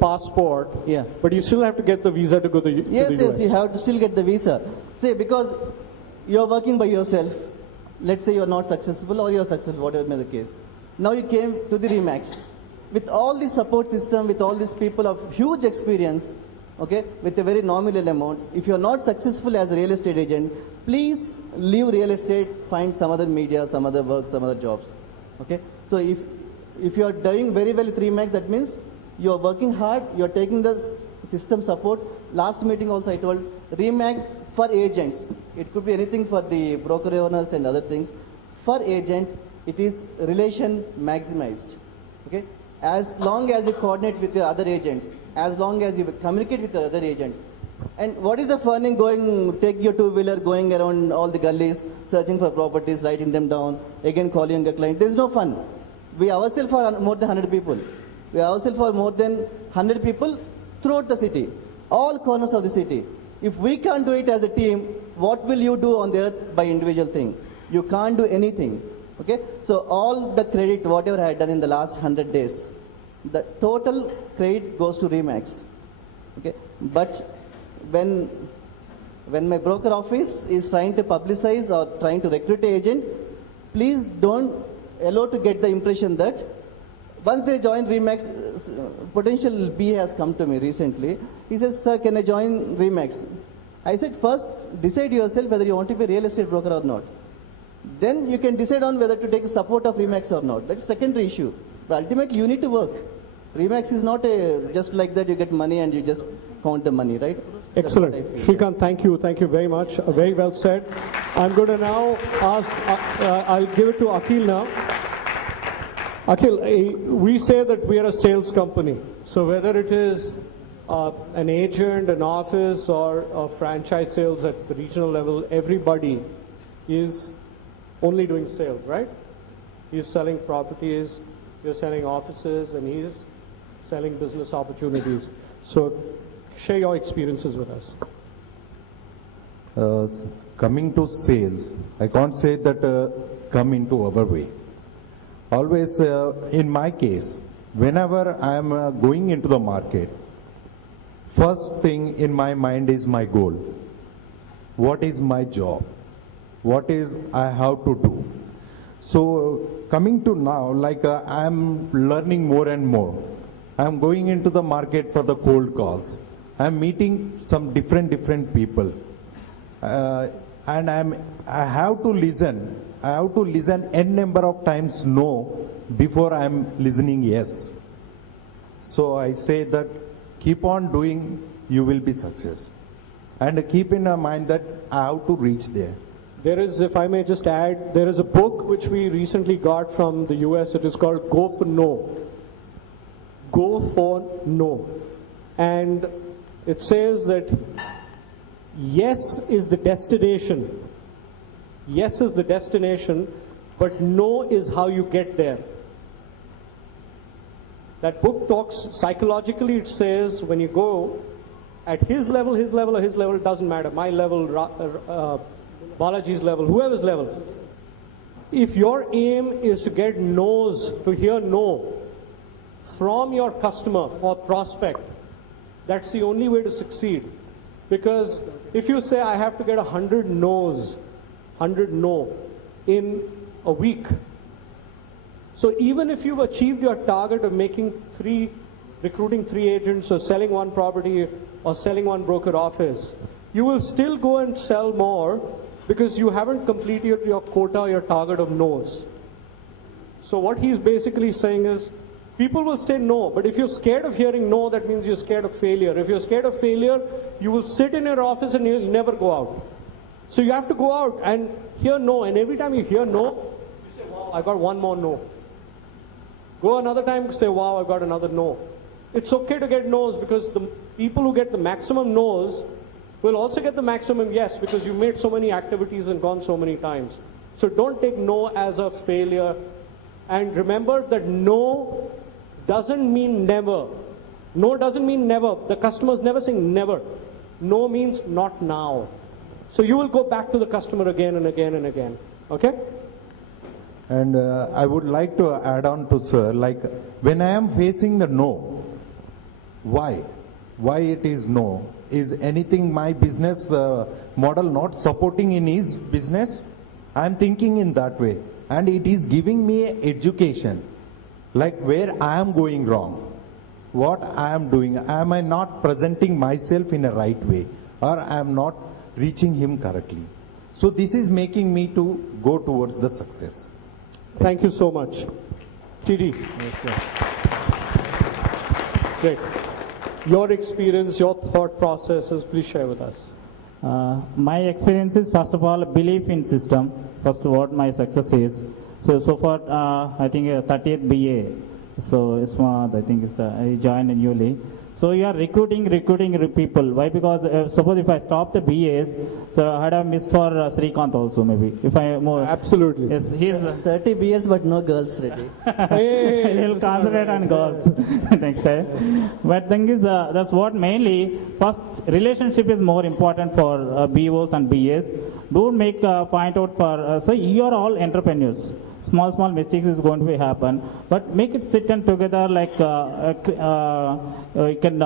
passport, Yeah. but you still have to get the visa to go to, Yes, to the yes, US. you have to still get the visa. See, because you're working by yourself. Let's say you're not successful or you're successful, whatever may be the case. Now you came to the Remax. With all the support system, with all these people of huge experience, okay, with a very nominal amount, if you're not successful as a real estate agent, please leave real estate, find some other media, some other work, some other jobs. Okay? So if you're doing very well with Remax, that means you're working hard, you're taking the system support. Last meeting also I told Remax for agents. It could be anything for the broker owners and other things. For agent, it is relation maximized. Okay? As long as you coordinate with your other agents, as long as you communicate with your other agents. And what is the fun in going, take your two-wheeler, going around all the gullies, searching for properties, writing them down, again calling a client? There's no fun. We ourselves are more than 100 people. We ourselves are more than 100 people throughout the city, all corners of the city. If we can't do it as a team, what will you do on the earth by individual thing? You can't do anything. Okay? So all the credit, whatever I had done in the last 100 days, the total credit goes to Remax. Okay? But when my broker office is trying to publicize or trying to recruit an agent, please don't allow to get the impression that once they join Remax, potential B has come to me recently. He says, sir, can I join Remax? I said, first decide yourself whether you want to be a real estate broker or not. Then you can decide on whether to take the support of Remax or not. That's a secondary issue. But ultimately, you need to work. Remax is not just like that you get money and you just count the money, right? Excellent. Shrikant, thank you. Thank you very much. Very well said. I'm going to now ask, I'll give it to Akhil now. Akhil, we say that we are a sales company. So whether it is an agent, an office, or franchise sales at the regional level, everybody is only doing sales, right? He's selling properties, you're selling offices, and he's selling business opportunities. So share your experiences with us. Coming to sales, I can't say that come into our way. Always, in my case, whenever I am going into the market, first thing in my mind is my goal. What is my job? What is I have to do? So coming to now, like I am learning more and more. I am going into the market for the cold calls. I am meeting some different people. And I have to listen. I have to listen n number of times no before I am listening yes. So I say that keep on doing, you will be success. And keep in mind that I have to reach there. There is, if I may just add, there is a book which we recently got from the US. It is called Go for No. Go for No. And it says that yes is the destination. Yes is the destination, but no is how you get there. That book talks psychologically, it says when you go at his level, it doesn't matter. My level, Balaji's level, whoever's level. If your aim is to get no's, to hear no from your customer or prospect, that's the only way to succeed. Because if you say, I have to get 100 no's, 100 no in a week. So even if you've achieved your target of recruiting 3 agents or selling 1 property or selling 1 broker office, you will still go and sell more because you haven't completed your quota, your target of no's. So what he's basically saying is, people will say no, but if you're scared of hearing no, that means you're scared of failure. If you're scared of failure, you will sit in your office and you'll never go out. So you have to go out and hear no, and every time you hear no, you say, wow, I got 1 more no. Go another time, say, wow, I got another no. It's okay to get no's because the people who get the maximum no's will also get the maximum yes because you made so many activities and gone so many times. So don't take no as a failure. And remember that no doesn't mean never. No doesn't mean never. The customer is never saying never. No means not now. So you will go back to the customer again and again and again. Okay? And I would like to add on to sir, like when I am facing the no, Why? Why it is no? Is anything my business model not supporting in his business? I am thinking in that way. And it is giving me education, like where I am going wrong, what I am doing. Am I not presenting myself in a right way, or I am not reaching him correctly? So this is making me to go towards the success. Thank you so much. TD. Great. Your experience, your thought processes, please share with us. My experience is, first of all, belief in system. First, what my success is. So far, I think 30th BA. So it's I think it's, I joined newly. So you are recruiting people. Why? Because suppose if I stop the BAs, so I had a miss for Srikanth also maybe. If I more. Absolutely. Yes, he's 30 BS but no girls ready. Hey, he'll concentrate on girls next time. But thing is, that's what mainly, first relationship is more important for BOs and BAs. Don't make point out for, so you are all entrepreneurs. Small mistakes is going to be happen, but make it sit and together like you can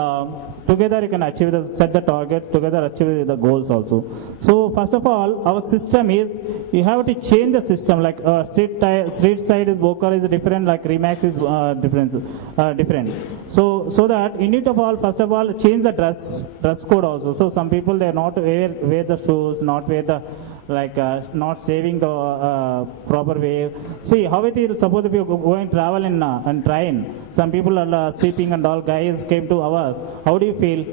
together you can achieve set the targets, together achieve the goals also. So first of all, our system is, you have to change the system, like street side is Boker is different, like Remax is different. So that you need to first of all change the dress code also. So some people they are not wear the shoes, not wear the not saving the proper way. See how it is. Suppose if you go and travel in train, some people are sleeping and all guys came to ours. How do you feel?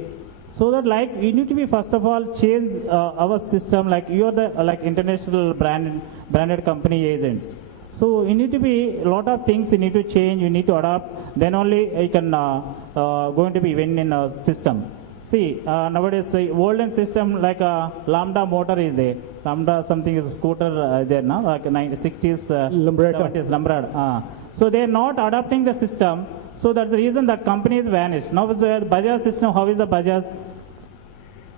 So that you need to be first of all change our system. Like you are the international branded company agents. So you need to be a lot of things you need to change. You need to adapt. Then only you can going to be win in a system. See, nowadays the olden system like Lambda motor is there. Lambda something is a scooter there now, like 60s, 70s, Lambretta. So they are not adapting the system. So that's the reason that companies vanished. Now with the Bajaj system, how is the Bajaj?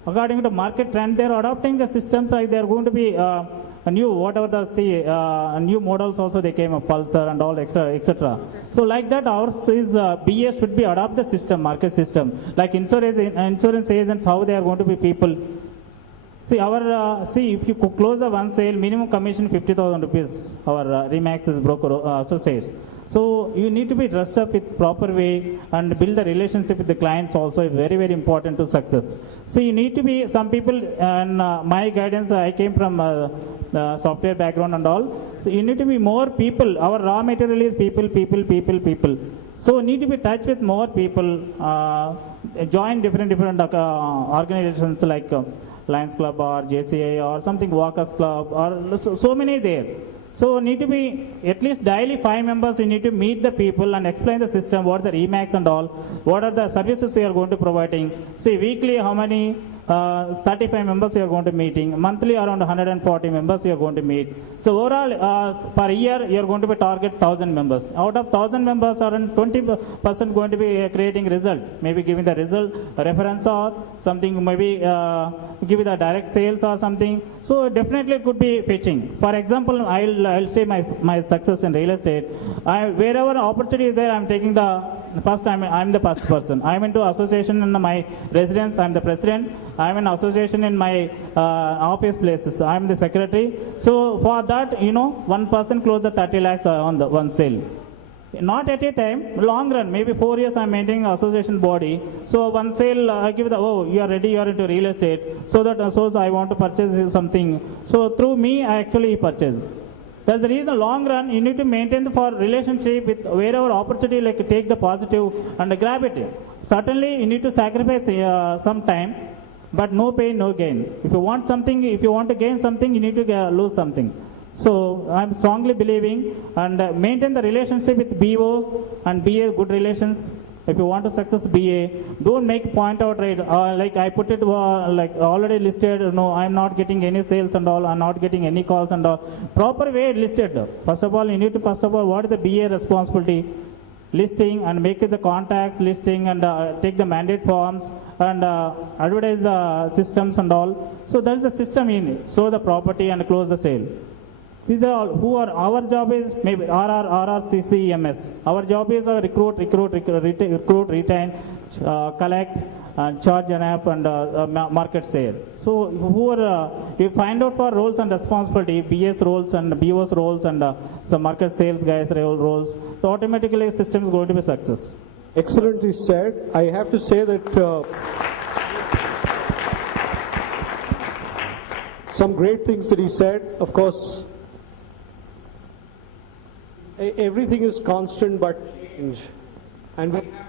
According to market trend, they are adopting the systems like they are going to be a new, whatever the new models also they came, a Pulsar and all, etc. So like that, ours is BA should be adopt the system, market system. Like insurance agents, how they are going to be people. See, if you close the one sale, minimum commission 50,000 rupees, our Remax is broker associates. So you need to be dressed up with proper way and build the relationship with the clients also is very, very important to success. So you need to be, some people, and my guidance, I came from the software background and all. So you need to be more people. Our raw material is people. So you need to be touch with more people, join different organizations like Lions Club or JCI or something, Walkers Club or so many there. So need to be at least daily 5 members, you need to meet the people and explain the system, what the Remax and all, what are the services we are going to providing. See weekly how many 35 members we are going to meeting, monthly around 140 members we are going to meet. So overall per year you are going to be target 1000 members. Out of 1000 members around 20% going to be creating result, maybe giving the result reference or something, maybe give the direct sales or something. So definitely it could be fetching. For example, I'll say my success in real estate. Wherever opportunity is there, I'm taking I'm the first person. I'm into association in my residence. I'm the president. I'm in association in my office places. I'm the secretary. So for that, one person closed the 30 lakhs on the one sale. Not at a time, long run, maybe 4 years I'm maintaining association body. So one sale, I give you are ready, you are into real estate. So I want to purchase something. So through me, I actually purchase. That's the reason, long run, you need to maintain the relationship with wherever opportunity, like take the positive and grab it. Certainly, you need to sacrifice some time, but no pain, no gain. If you want something, if you want to gain something, you need to lose something. So I'm strongly believing and maintain the relationship with BOs and BA good relations. If you want to success BA, don't make point out right. Like I put it like already listed. No, I'm not getting any sales and all. I'm not getting any calls and all. Proper way listed. First of all, you need to what is the BA responsibility? Listing and make the contacts listing and take the mandate forms and advertise the systems and all. So that's the system in it. Show the property and close the sale. These are all who are, our job is maybe RCCMS. Our job is recruit, retain, collect, and charge an app, and market sale. So we find out for roles and responsibility, BS roles and BOS roles and some market sales guys roles. So automatically system is going to be success. Excellently said. I have to say that some great things that he said. Of course, everything is constant but change, and we